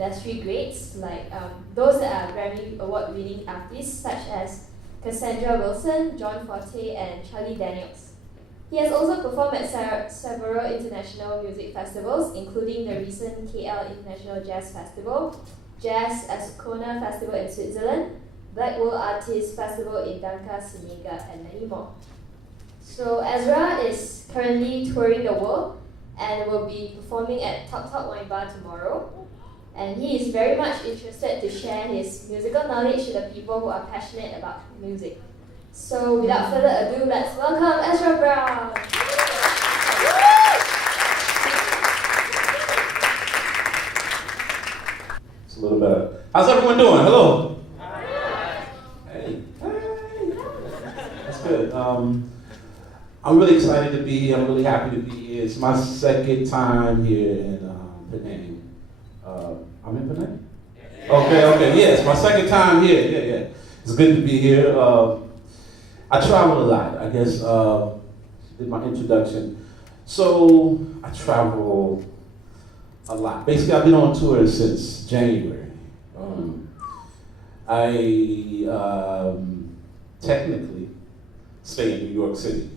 industry greats, like those that are Grammy Award-winning artists such as Cassandra Wilson, John Forte, and Charlie Daniels. He has also performed at several international music festivals, including the recent KL International Jazz Festival, Jazz Ascona Festival in Switzerland, Black World Artists Festival in Dakar, Senegal, and many more. So eZra is currently touring the world and will be performing at Top Top Wine Bar tomorrow. And he is very much interested to share his musical knowledge to the people who are passionate about music. So without further ado, let's welcome eZra Brown. It's a little better. How's everyone doing? Hello. Hey. That's good. I'm really excited to be here. I'm really happy to be here. It's my second time here in Penang. I'm in Penang? Okay, yeah, it's my second time here. Yeah. It's good to be here. I travel a lot, I guess. Did my introduction. So, I travel a lot. Basically, I've been on tour since January. I technically stay in New York City.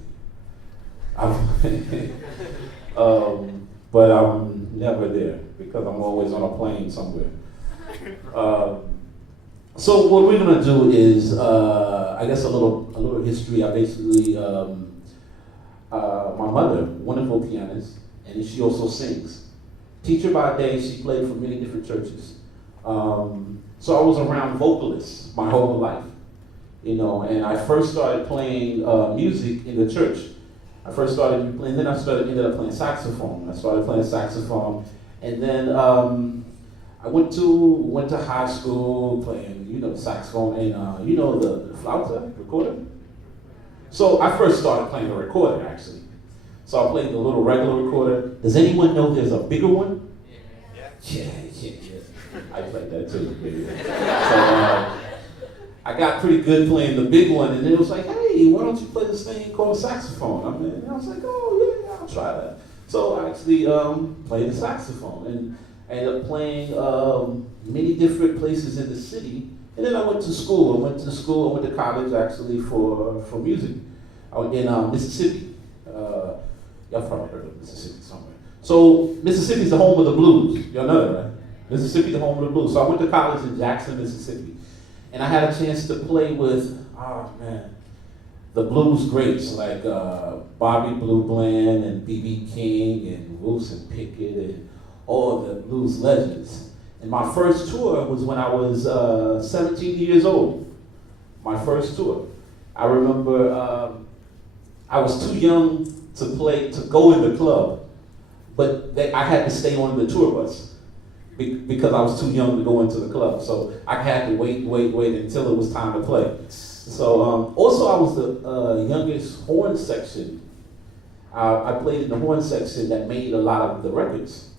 But I'm never there because I'm always on a plane somewhere. So what we're gonna do is, I guess a little history. I basically, my mother, wonderful pianist, and she also sings. Teacher by day, she played for many different churches. So I was around vocalists my whole life, and I first started playing music in the church. I first started playing, then ended up playing saxophone. I started playing saxophone, and then I went to high school playing, saxophone and the flauta recorder. So I first started playing the recorder actually. So I played the little regular recorder. Does anyone know there's a bigger one? Yeah. I played that too. So I got pretty good playing the big one, and it was like, hey, why don't you play this thing called saxophone? And I was like, oh yeah, I'll try that. So I actually played the saxophone and ended up playing many different places in the city. And then I went to school. I went to college actually for music. I went in Mississippi. Y'all probably heard of Mississippi somewhere. So Mississippi's the home of the blues. Y'all know that, right? Mississippi, the home of the blues. So I went to college in Jackson, Mississippi. And I had a chance to play with, the blues greats like Bobby Blue Bland and B.B. King and Wilson Pickett and all the blues legends. And my first tour was when I was 17 years old. My first tour. I remember I was too young to go in the club, but I had to stay on the tour bus because I was too young to go into the club. So I had to wait until it was time to play. So also I was the youngest horn section. I played in the horn section that made a lot of the records.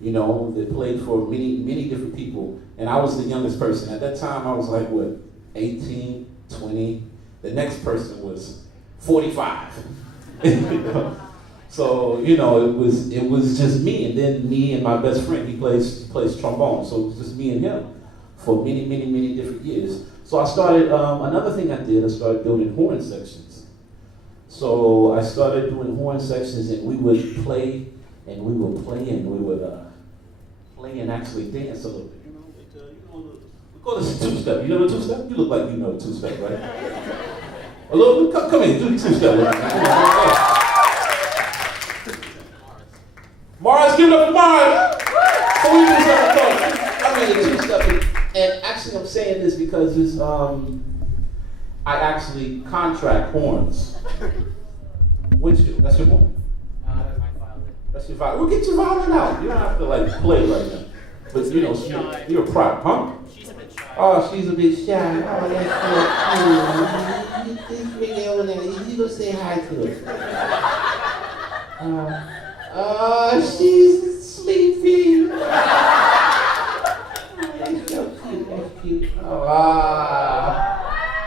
That played for many different people. And I was the youngest person. At that time I was like, 18, 20. The next person was 45. So, it was just me, and then me and my best friend, he plays trombone, so it was just me and him for many different years. So I started, another thing I did, I started building horn sections. So I started doing horn sections, and we would play, and we would play, and we would play and actually dance a little bit. We call this two-step. You know the two-step? You look like you know the two-step, right? A little bit, come here, do the two-step. Mars, give it up to Mars! So we do something the two-step. And actually I'm saying this because it's, I actually contract horns. Which, that's your horn? That's my violin. That's your violin. We'll get your violin out. You don't have to play right now. But you're a prop, huh? She's a bit shy. Oh, she's a bit shy. Oh, that's so cute. This big over there, you go say hi to her. She's sleeping. That's so cute, that's cute.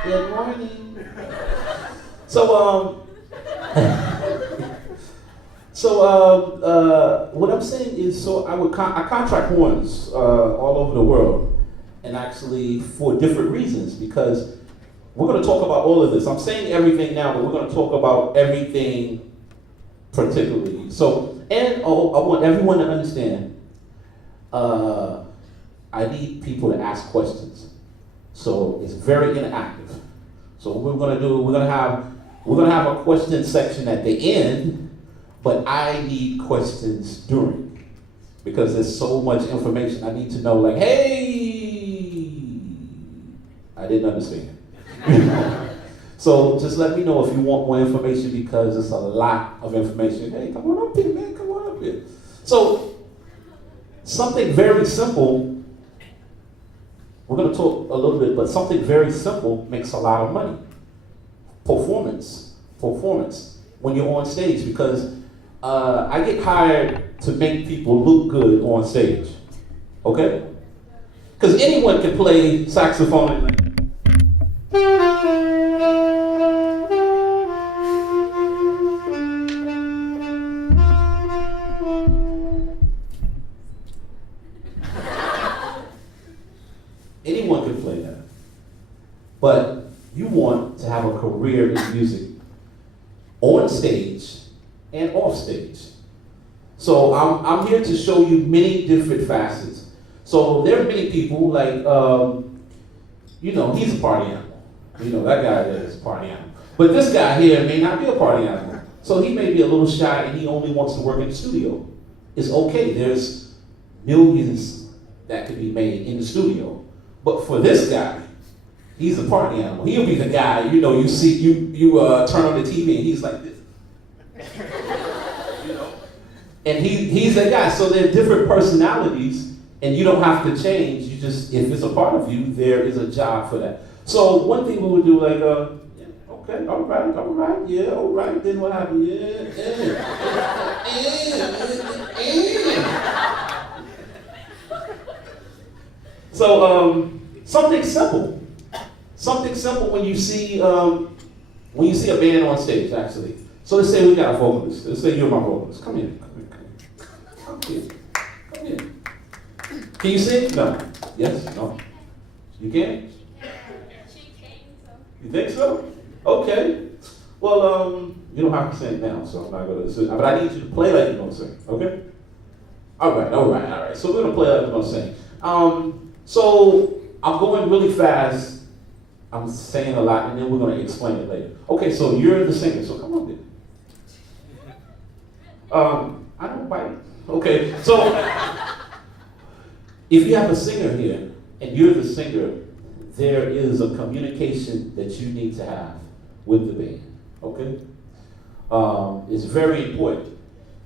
Good morning. So So what I'm saying is, so I contract horns all over the world, and actually for different reasons, because we're going to talk about all of this. I'm saying everything now, but we're going to talk about everything particularly. So, and I want everyone to understand, I need people to ask questions. So it's very interactive. So what we're going to do, we're going to have a question section at the end, but I need questions during, because there's so much information I need to know, like, hey, I didn't understand. So just let me know if you want more information, because it's a lot of information. Hey, come on up here, man, come on up here. So something very simple, we're going to talk a little bit, but something very simple makes a lot of money. Performance, when you're on stage, because I get hired to make people look good on stage, okay? Because anyone can play saxophone and like, anyone can play that. But you want to have a career in music on stage and off stage. So I'm here to show you many different facets. So there are many people like, he's a party animal. That guy there is a party animal. But this guy here may not be a party animal. So he may be a little shy and he only wants to work in the studio. It's okay, there's millions that could be made in the studio. But for this guy, he's a party animal. He'll be the guy, you see, you turn on the TV and he's like this. And he's that guy. So there are different personalities, and you don't have to change. You just, if it's a part of you, there is a job for that. So one thing we would do, like, okay, all right, yeah, all right. Then what happened? So something simple. Something simple when you see a band on stage, actually. So let's say we got a vocalist. Let's say you're my vocalist. Come here. Can you sing? No. Yes? No? You can? You think so? Okay. Well, you don't have to sing now, so I'm not going to sing. But I need you to play like you're going to sing, okay? All right. So we're going to play like we're going to sing. So I'm going really fast. I'm saying a lot, and then we're going to explain it later. Okay, so you're the singer, so come on then. I don't bite. Okay, so if you have a singer here, and you're the singer, there is a communication that you need to have with the band, okay? It's very important,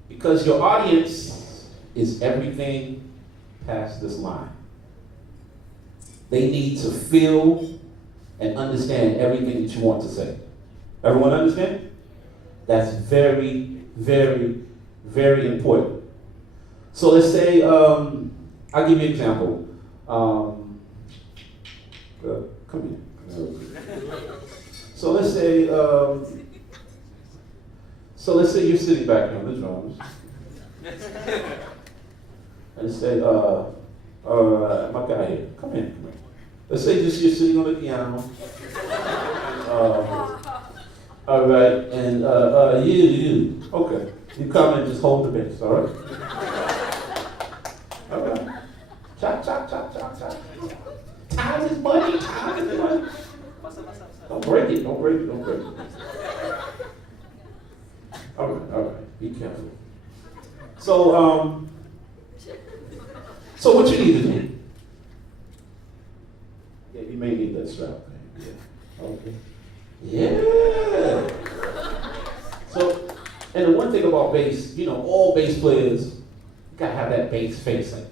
because your audience is everything past this line. They need to feel and understand everything that you want to say. Everyone understand? That's very, very, very important. So let's say, I'll give you an example. Come here. So let's say you're sitting back here on the drums. And say, my guy here, come here. Let's say just you're sitting on the piano. All right, and you. Okay. You come and just hold the bass, all right? All right. Chop. Time is money. Don't break it. All right. Be careful. So what you need to do? Yeah, you may need that strap. Yeah. Okay. Yeah. So, and the one thing about bass, all bass players, you gotta have that bass face. Like,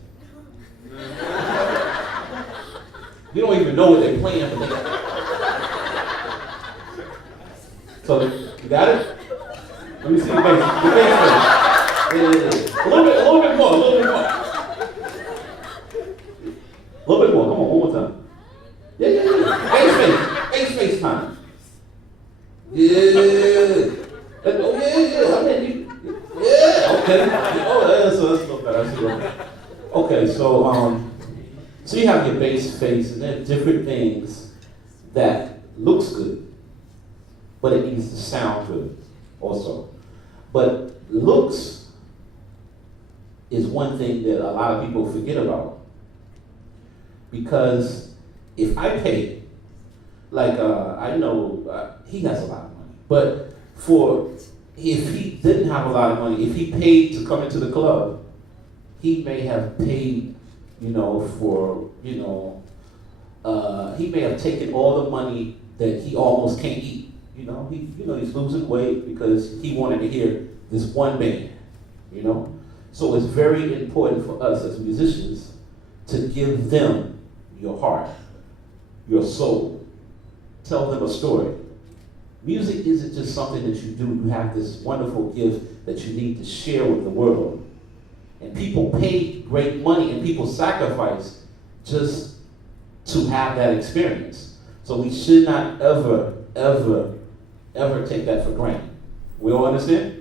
you don't even know what they're playing, but they So, you got it? Let me see the bass. The bass face. Yeah. A little bit more. A little bit more. Come on, one more time. Yeah. Bass face time. Yeah. Oh, yeah. I mean, yeah. So you have your base face, and there are different things that looks good, but it needs to sound good also. But looks is one thing that a lot of people forget about. Because if I pay, like I know he has a lot of money, but if he didn't have a lot of money, if he paid to come into the club, he may have paid, he may have taken all the money that he almost can't eat. He's losing weight because he wanted to hear this one band, So it's very important for us as musicians to give them your heart, your soul. Tell them a story. Music isn't just something that you do. You have this wonderful gift that you need to share with the world. And people pay great money and people sacrifice just to have that experience. So we should not ever, ever, ever take that for granted. We all understand?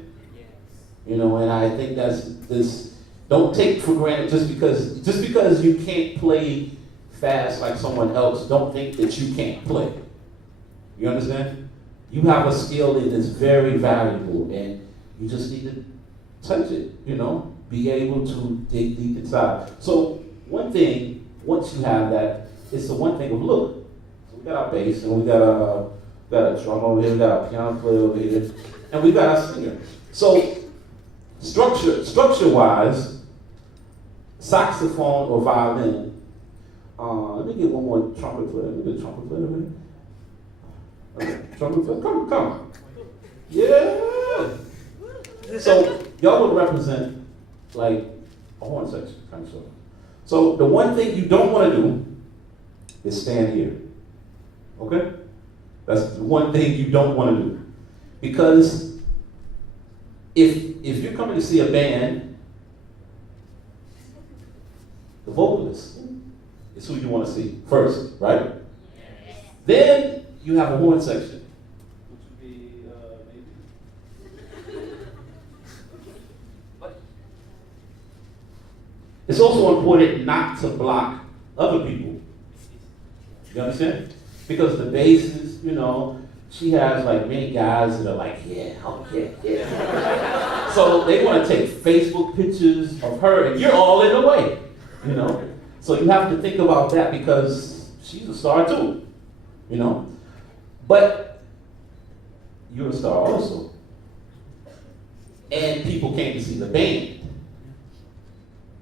And I think that's this. Don't take for granted just because you can't play fast like someone else. Don't think that you can't play. You understand? You have a skill that is very valuable, and you just need to touch it. Be able to dig deep inside. So one thing, once you have that, it's the one thing of look. So we got our bass, and we got a drum over here, we got a piano player over here, and we got our singer. So structure-wise, saxophone or violin. Let me get one more trumpet player. Let me get a trumpet player over here. Okay, trumpet player, come. Yeah. So y'all would represent like a horn section, kind of. So the one thing you don't want to do is stand here. Okay? That's the one thing you don't want to do. Because if you're coming to see a band, the vocalist is who you want to see first, right? Yes. Then you have a horn section, which would be maybe. But it's also important not to block other people. You understand? Because the basses, she has like many guys that are like, yeah. So they want to take Facebook pictures of her, and you're all in the way, So you have to think about that because she's a star too, But you're a star also. And people came to see the band.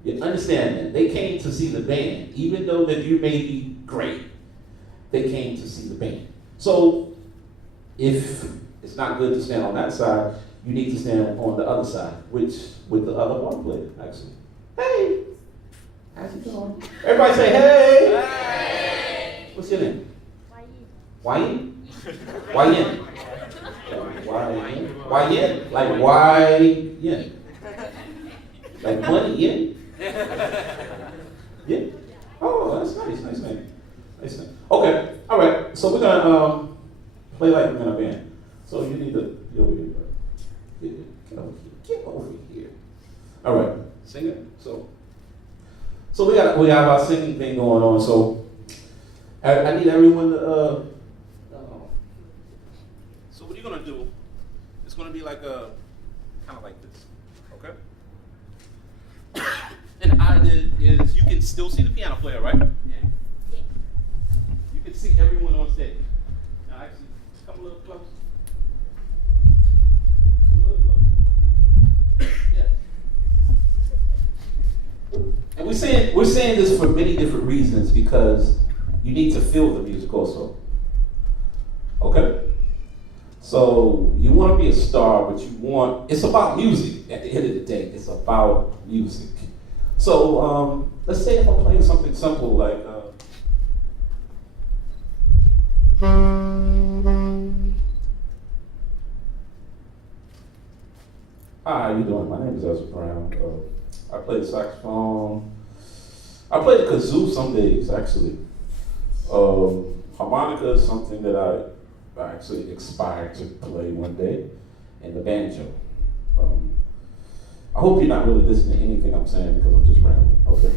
You understand that? They came to see the band. Even though that you may be great, they came to see the band. So if it's not good to stand on that side, you need to stand on the other side, which with the other horn player, actually. Hey, how's it going? Everybody say hey. Hey. What's your name? Why-yin? Why-yin? Why-yin? Like why-yin? Like money yin? Yeah? Oh, that's nice name. Nice name. Okay, all right. So we're gonna play like we're in a band. So you need to get over here. Get over here. All right, sing it. So we have our singing thing going on. So I need everyone to. So what you're gonna do? It's gonna be like kind of like this. Okay. And I did is you can still see the piano player, right? Yeah. You can see everyone on stage. Now actually, come a little close. Yes. And we're saying this for many different reasons because you need to feel the music also. Okay? So you want to be a star, but it's about music at the end of the day. It's about music. So let's say if I'm playing something simple like hi, how you doing? My name is eZra Brown. I play the saxophone. I play the kazoo some days, actually. Harmonica is something that I actually aspire to play one day, and the banjo. I hope you're not really listening to anything I'm saying because I'm just rambling. Okay.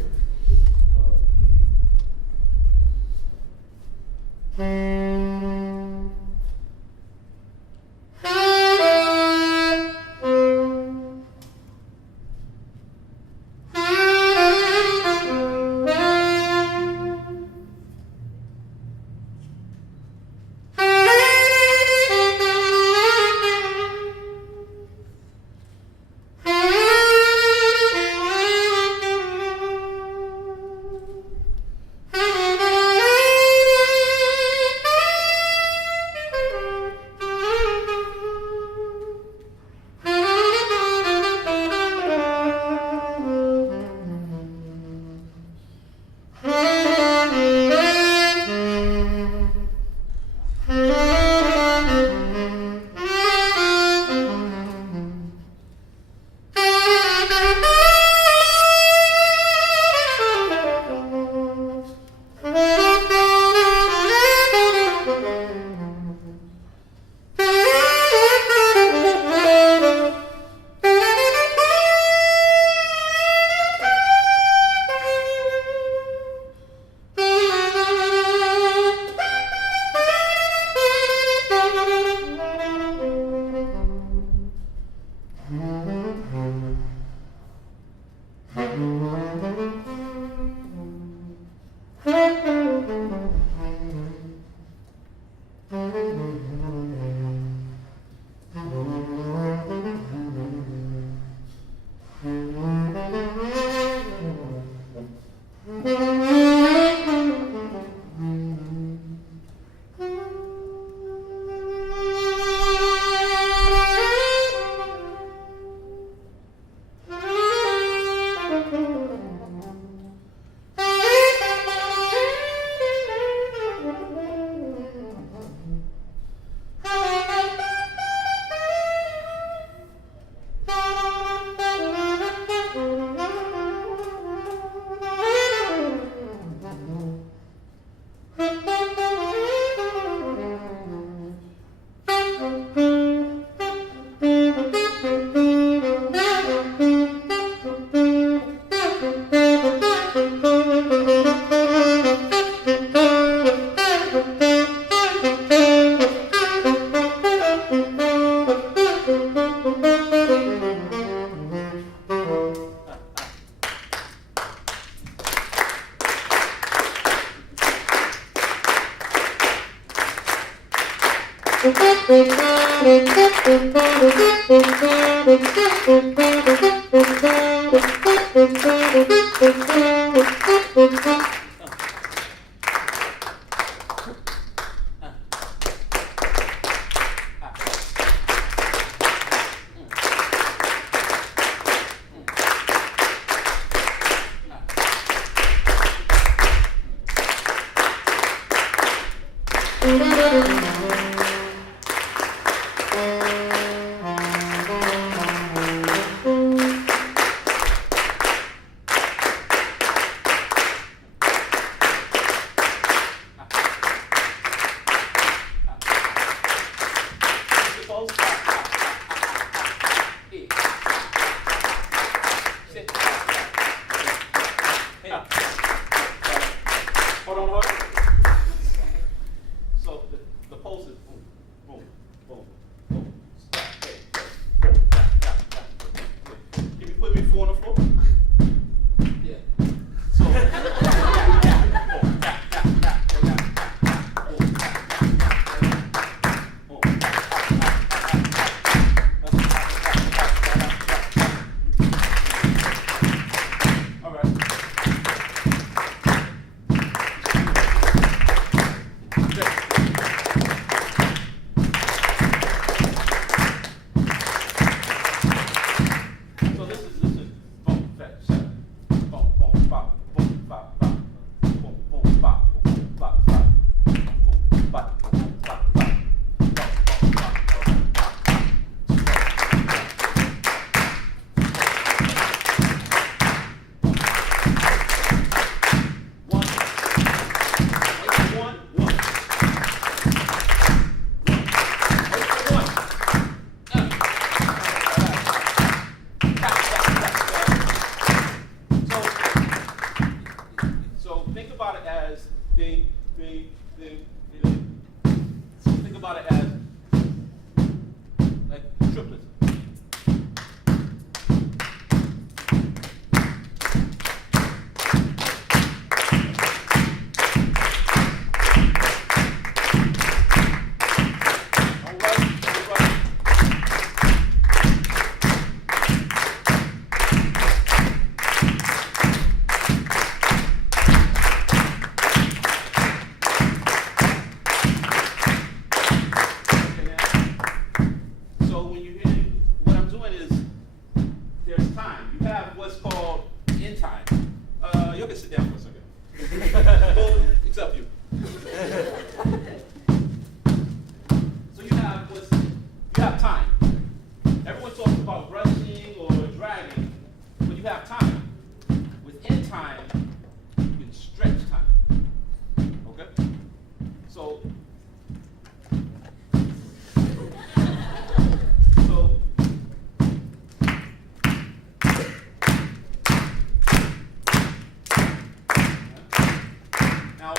Now,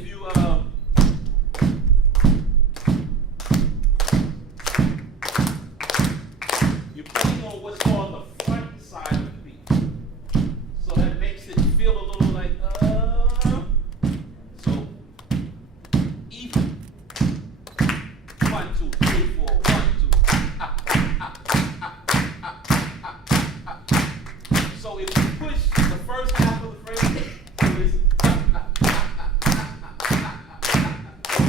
if you you're playing on what's called the front side of the beat, so that makes it feel a little like so even 1, 2, 3, 4, 1, 2. So if you push the first half of the phrase, it's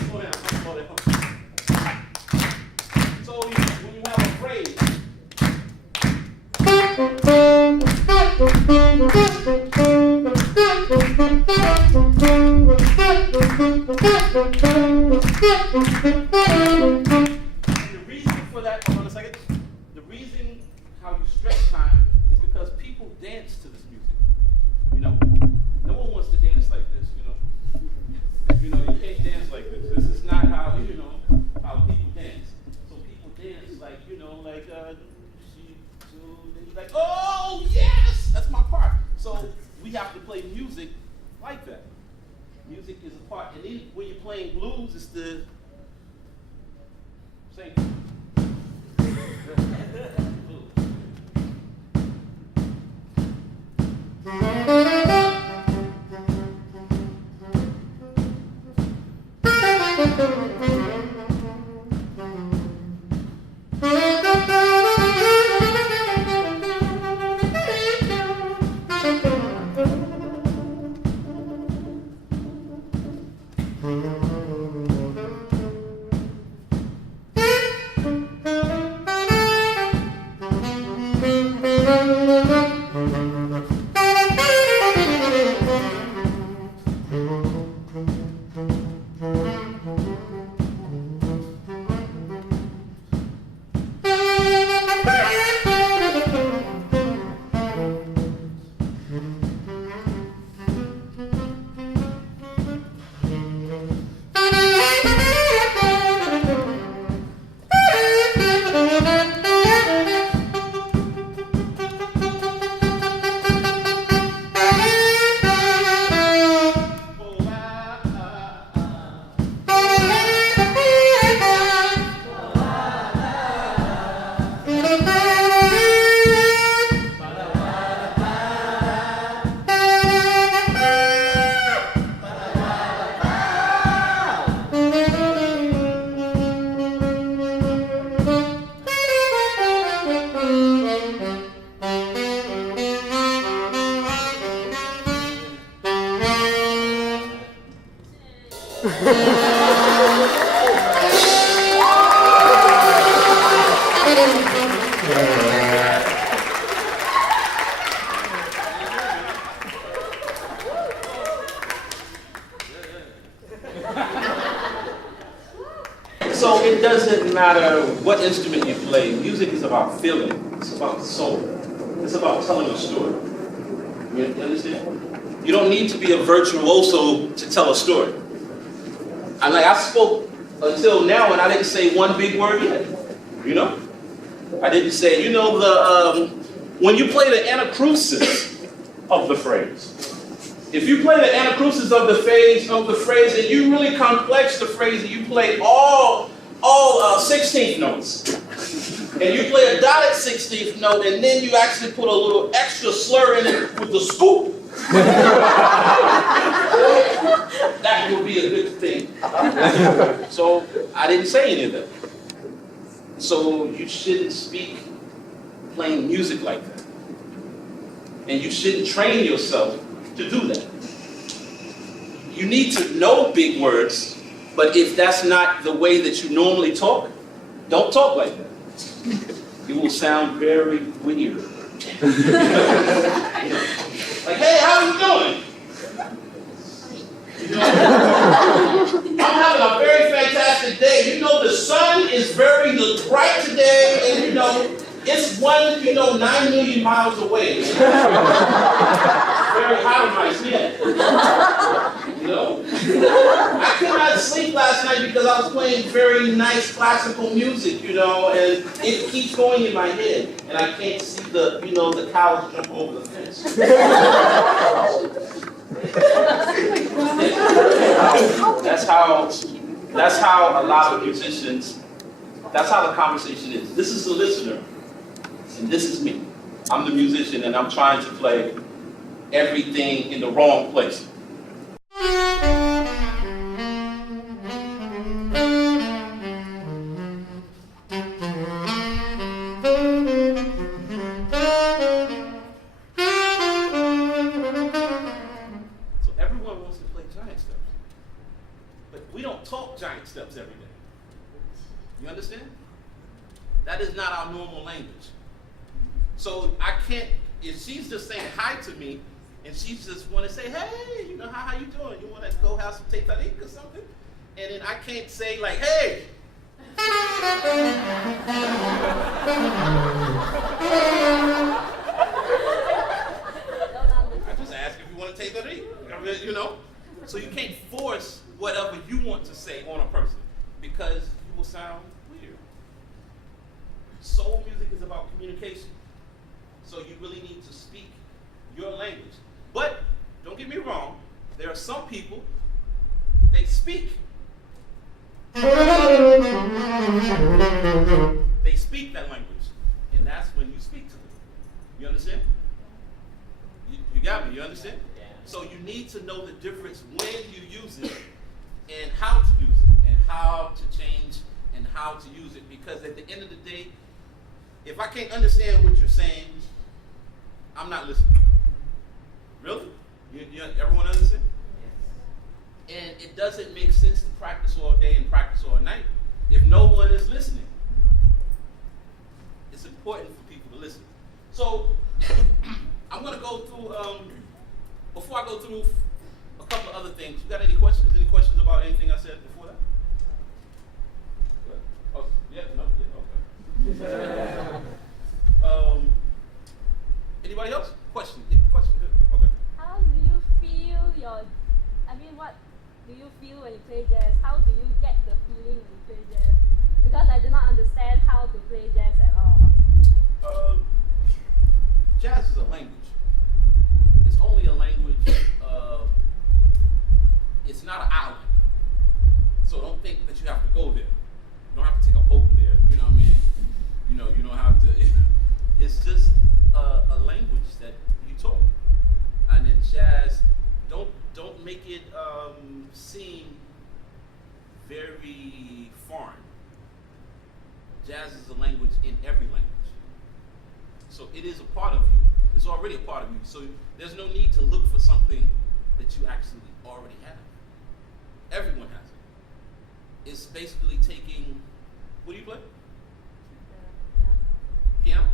slow down, slow down. So when you have a phrase, and the reason for that, hold on a second, the reason how you stretch time is because people dance to this music. You know, no one wants to dance like this, you know. You know, you can't dance like this. This is not how, you know, how people dance. So people dance like, you know, like, then you're like, oh, yes, that's my part. So we have to play music like that. Music is a part. And then when you're playing blues, it's the same thing. So it doesn't matter what instrument you play, music is about feeling, it's about soul, it's about telling a story. You understand? You don't need to be a virtuoso to tell a story. And like I spoke until now and I didn't say one big word yet, you know? I didn't say, you know, when you play the anacrusis of the phrase, if you play the anacrusis of the phrase and you really complex the phrase and you play all 16th notes, and you play a dotted 16th note and then you actually put a little extra slur in it with the scoop, that would be a good thing. So I didn't say any of that. So you shouldn't speak playing music like that. And you shouldn't train yourself to do that. You need to know big words, but if that's not the way that you normally talk, don't talk like that. It will sound very weird. Like, hey, how you doing? You know, I'm having a very fantastic day. You know, the sun is very bright today, and you know, it's 9 million miles away. It's very hot on my skin. You know? I could not sleep last night because I was playing very nice classical music, you know, and it keeps going in my head, and I can't see the cows jump over the fence. That's how a lot of musicians, that's how the conversation is. This is the listener, and this is me. I'm the musician, and I'm trying to play everything in the wrong place. So everyone wants to play giant steps, but we don't talk giant steps every day. You understand? That is not our normal language. So I can't, if she's just saying hi to me, and she just want to say, hey, you know, how you doing? You want to go have some tape or something? And then I can't say like, hey. I just ask if you want to tape you know? So you can't force whatever you want to say on a person because you will sound weird. Soul music is about communication. So you really need to speak your language. But don't get me wrong, there are some people, they speak. They speak that language. And that's when you speak to them. You understand? You got me, you understand? Yeah. So you need to know the difference when you use it and how to use it and how to change and how to use it. Because at the end of the day, if I can't understand what you're saying, I'm not listening. Really? Everyone understand? Yes. And it doesn't make sense to practice all day and practice all night if no one is listening. It's important for people to listen. So I'm going to go through, before I go through a couple of other things, you got any questions? Any questions about anything I said before that? Oh, yeah, no, yeah, okay. Anybody else? Question? Yeah, question, good. Okay. How do you feel what do you feel when you play jazz? How do you get the feeling when you play jazz? Because I do not understand how to play jazz at all. Jazz is a language. It's only a language, it's not an island. So don't think that you have to go there. You don't have to take a boat there, you know what I mean? You don't have to, it's just a language that you talk. And in jazz, don't make it seem very foreign. Jazz is a language in every language. So it is a part of you. It's already a part of you. So there's no need to look for something that you actually already have. Everyone has it. It's basically taking, what do you play? Piano?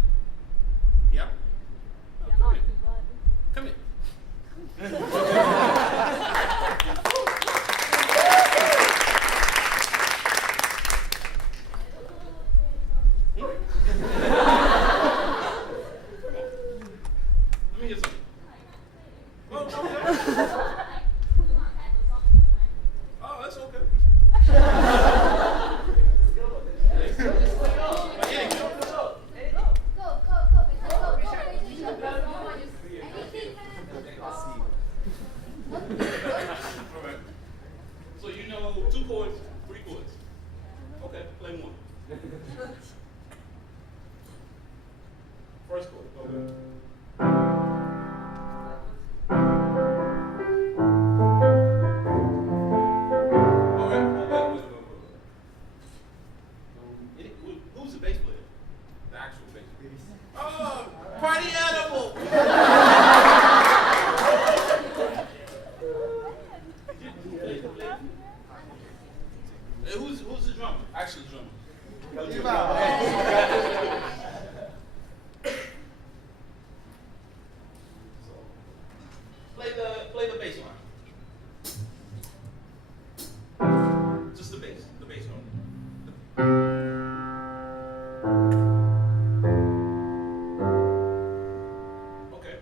Piano? Oh, come here. Come here. Let me hear something. Oh, okay. Oh, that's okay. Alright. So you know 2 chords, 3 chords. Okay, play one. First chord. Okay. Who's the bass player? The actual bass player. Oh, party animal! Who's the drummer? Actually, the drummer. Play the bass line. Just the bass note. Okay.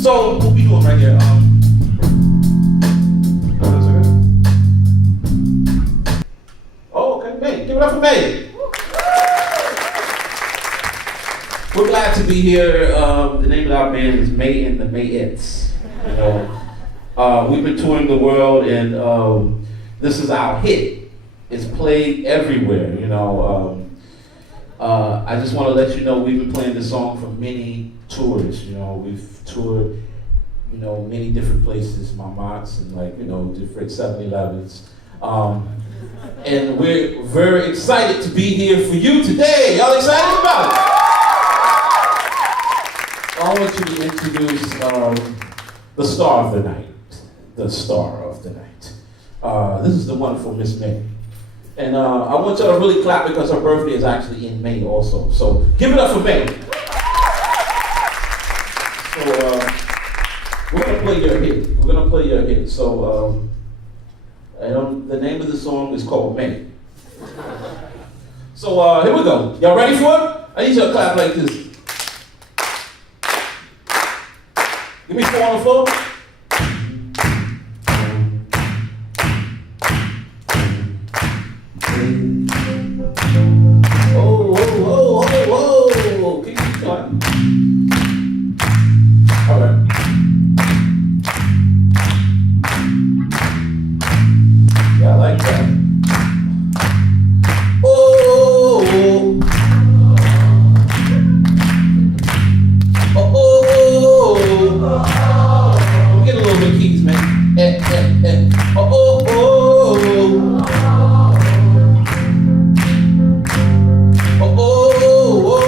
So what we doing right here? Oh, okay, May. Give it up for May. We're glad to be here. The name of our band is May and the Mayettes. You know, we've been touring the world, and this is our hit. It's played everywhere. You know, I just want to let you know we've been playing this song for many tours. You know, we've toured, you know, many different places, Mamat's and like, you know, different 7-Elevens. And we're very excited to be here for you today. Y'all excited about it? I want you to introduce the star of the night. The star of the night. This is the wonderful Miss May. And I want y'all to really clap because her birthday is actually in May also. So give it up for May. So we're gonna play your hit. We're gonna play your hit. So the name of the song is called May. So here we go. Y'all ready for it? I need y'all to clap like this. Give me 4 on the floor. Oh, oh, oh, oh, oh. Keep going. All right. Yeah, I like that. Oh, oh, oh, oh. Get a little bit of keys, man. Oh, oh, oh. Oh, oh, oh.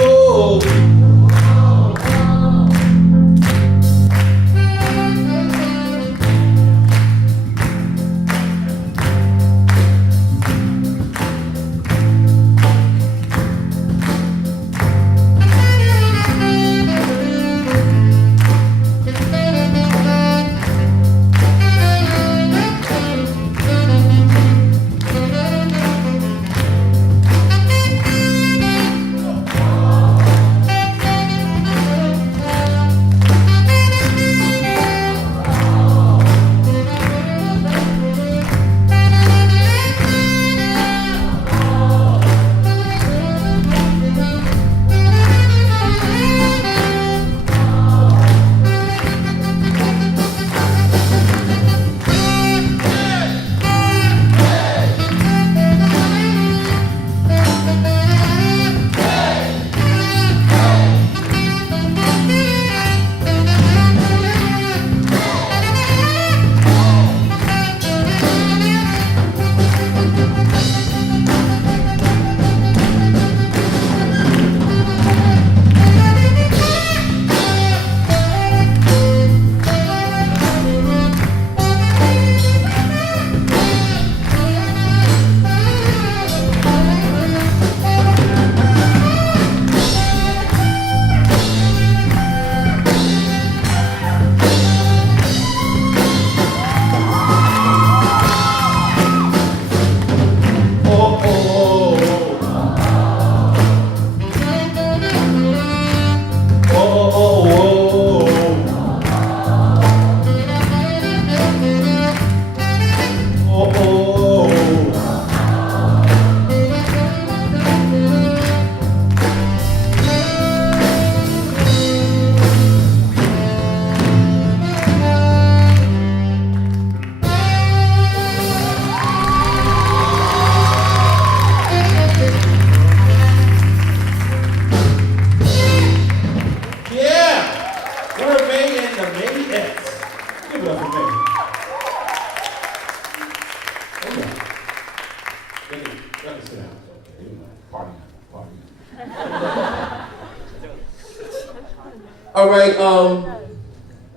All right,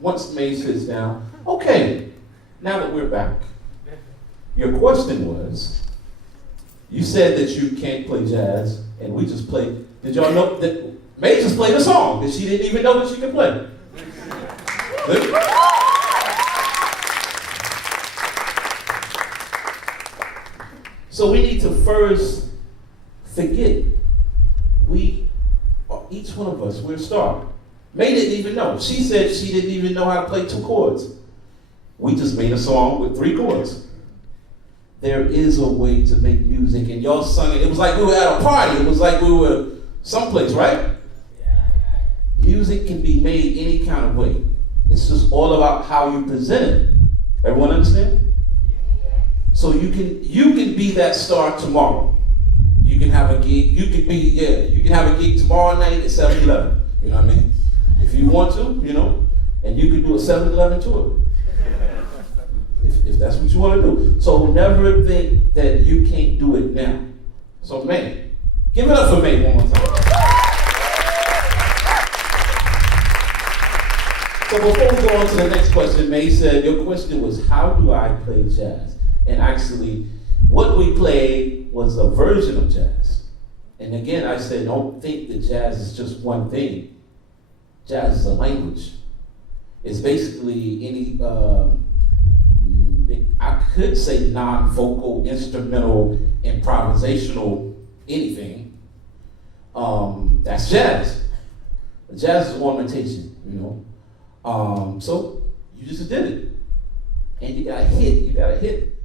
once May sits down, okay, now that we're back, your question was, you said that you can't play jazz, and we just played, did y'all know that May just played a song that she didn't even know that she could play? So we need to first forget, each one of us, we're a star. May didn't even know. She said she didn't even know how to play 2 chords. We just made a song with 3 chords. There is a way to make music, and y'all sung it. It was like we were at a party. It was like we were someplace, right? Music can be made any kind of way. It's just all about how you present it. Everyone understand? So you can be that star tomorrow. You can have a gig. You can have a gig tomorrow night at 7-Eleven. You know what I mean? If you want to, and you can do a 7-Eleven tour. If that's what you want to do. So never think that you can't do it now. So May, give it up for May one more time. So before we go on to the next question, May said, your question was, how do I play jazz? And actually, what we played was a version of jazz. And again, I said, don't think that jazz is just one thing. Jazz is a language. It's basically any, I could say non-vocal, instrumental, improvisational, anything. That's jazz. Jazz is ornamentation, So you just did it. And you got a hit.